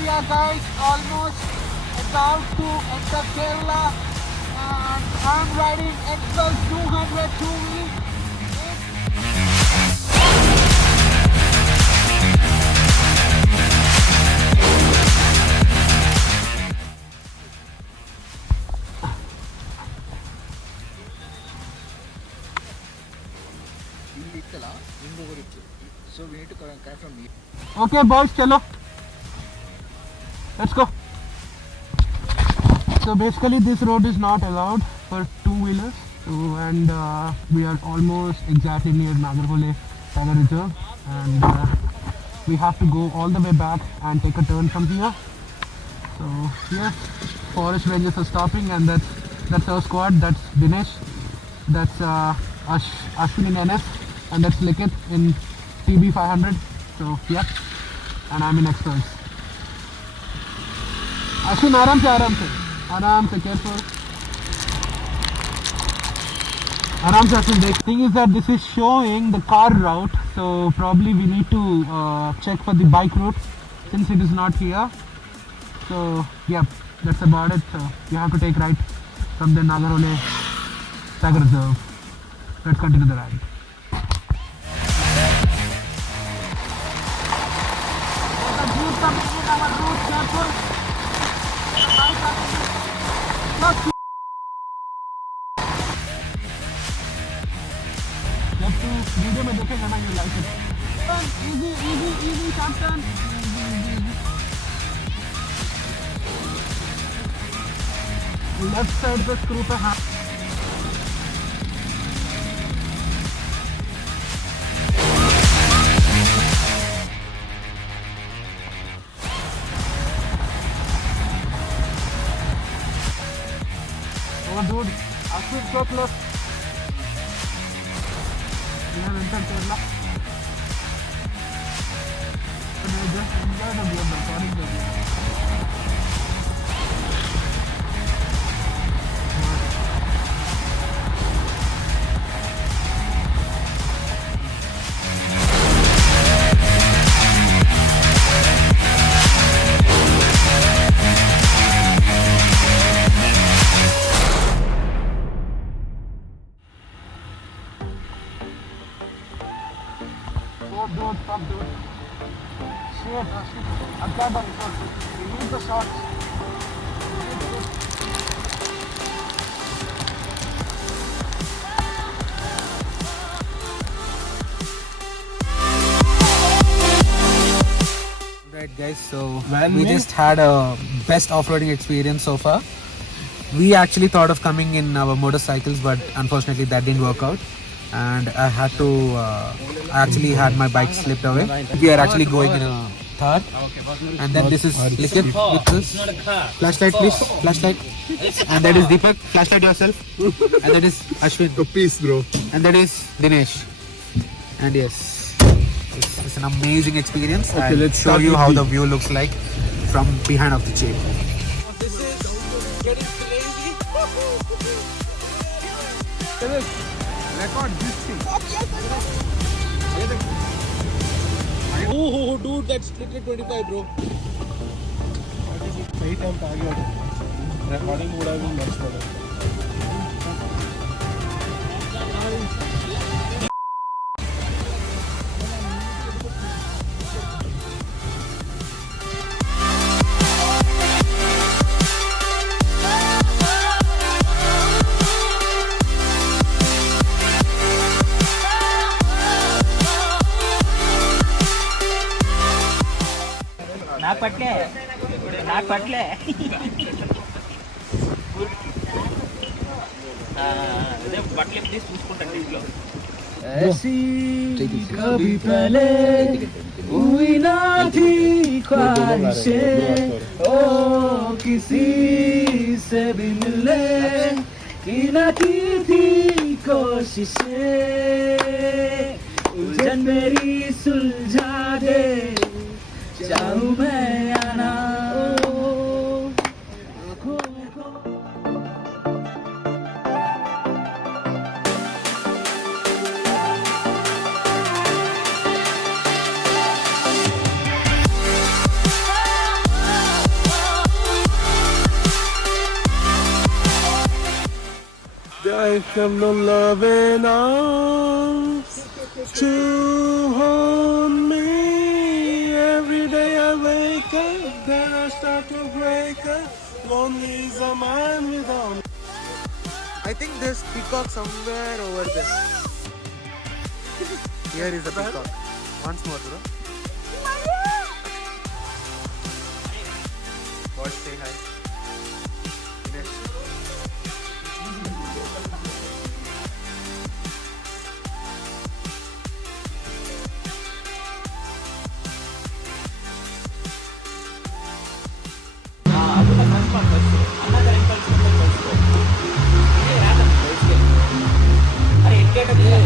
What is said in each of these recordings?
we are guys almost about to enter Kerala, and I'm riding Excel 200 two-wheel. So we need to come from here. Okay boys, chalo. Let's go. So basically this road is not allowed for two-wheelers. So, and we are almost exactly near Nagarhole Tiger Reserve, and we have to go all the way back and take a turn from here. So here, forest rangers are stopping, and that's our squad. That's Dinesh, that's Ashwin in NS, and that's Likit in TB 500. So yeah, and I'm in extras. Ashwin, आराम से careful. आराम से Ashwin, the thing is that this is showing the car route, so probably we need to check for the bike route since it is not here. So yeah, that's about it. So you have to take right from the Nagarhole Tiger Reserve. Let's continue the ride. Video में देखेगा ना, you like it. Easy, short turn. Left side पे screw पे हाथ. Oh dude, Ashwin so close. We have entered Kerala. And I just enjoyed the view, recording the view. Fuck dude. Shit. I'm glad that it's not. We need the shots. Right guys, so we just had a best off-roading experience so far. We actually thought of coming in our motorcycles, but unfortunately that didn't work out. And I had to I actually had my bike slipped away. We are actually going in a Thar, and then this is Likit with this flashlight, please, flashlight, and that is Deepak, flashlight yourself, and that is Ashwin, Peace bro, and that is Dinesh. And yes, it's an amazing experience. Okay, I'll let's show start you with how the- the view looks like from behind of the chain. This is getting crazy. record this thing. Oh, dude, that's literally 25, bro. सही time पे आ गया. Recording would have been much better. నాకు పట్లే అదే బట్టలు తీసి చూసుకుంటాను ఇంట్లో. ऐसी कभी पहले हुई ना थी ख्वाहिशें, ओ किसी से भी मिलने की ना की थी कोशिशें, उलझन मेरी सुलझा दे चाहूं मैं या ना. become no loving arms to hold me. Every day I wake up, then I start to break up. Lonely is a man without. I think there's peacock somewhere over there. Here is a peacock. Once more, bro. What? Say hi. అరే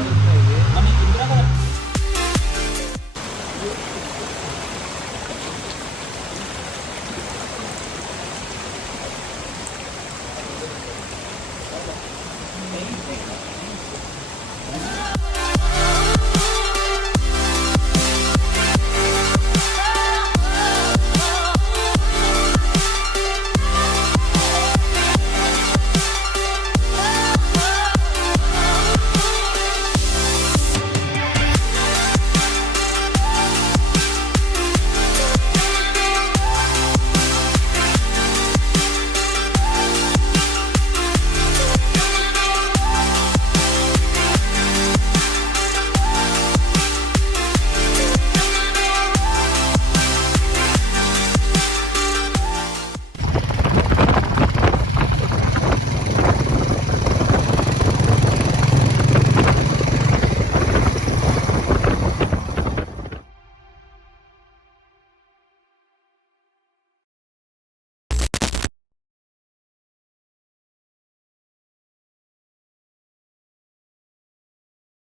ఎట్లా